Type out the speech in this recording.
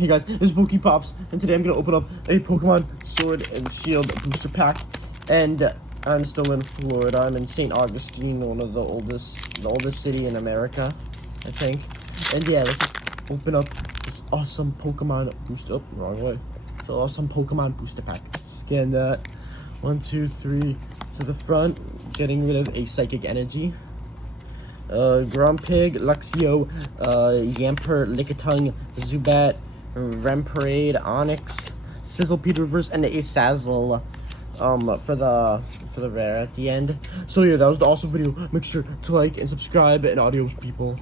Hey guys, this is Pokepops, and today I'm gonna open up a Pokemon Sword and Shield booster pack. And I'm still in Florida. I'm in St. Augustine, one of the oldest city in America, I think. And yeah, let's just open up this awesome Pokemon booster. Oh, wrong way. So awesome Pokemon booster pack. Scan that. 1, 2, 3 to the front. Getting rid of a Psychic Energy. Grumpig, Luxio, Yamper, Lickitung, Zubat, Remparade, Onyx, Sizzlepeed Reverse, and a Sazzle for the rare at the end. So yeah, that was the awesome video. Make sure to like and subscribe, and adios people.